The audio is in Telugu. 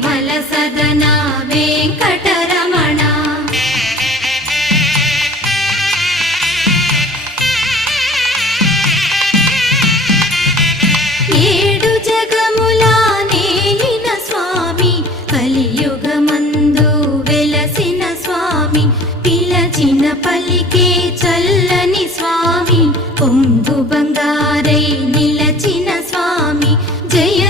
తుమ్మల సదన వెంకటరమణ ఏడు జగములా నేలిన స్వామి కలియుగమందు వెలసిన స్వామి పిలచిన పలికే చల్లని స్వామి పొంగు బంగారై నిలచిన స్వామి జయ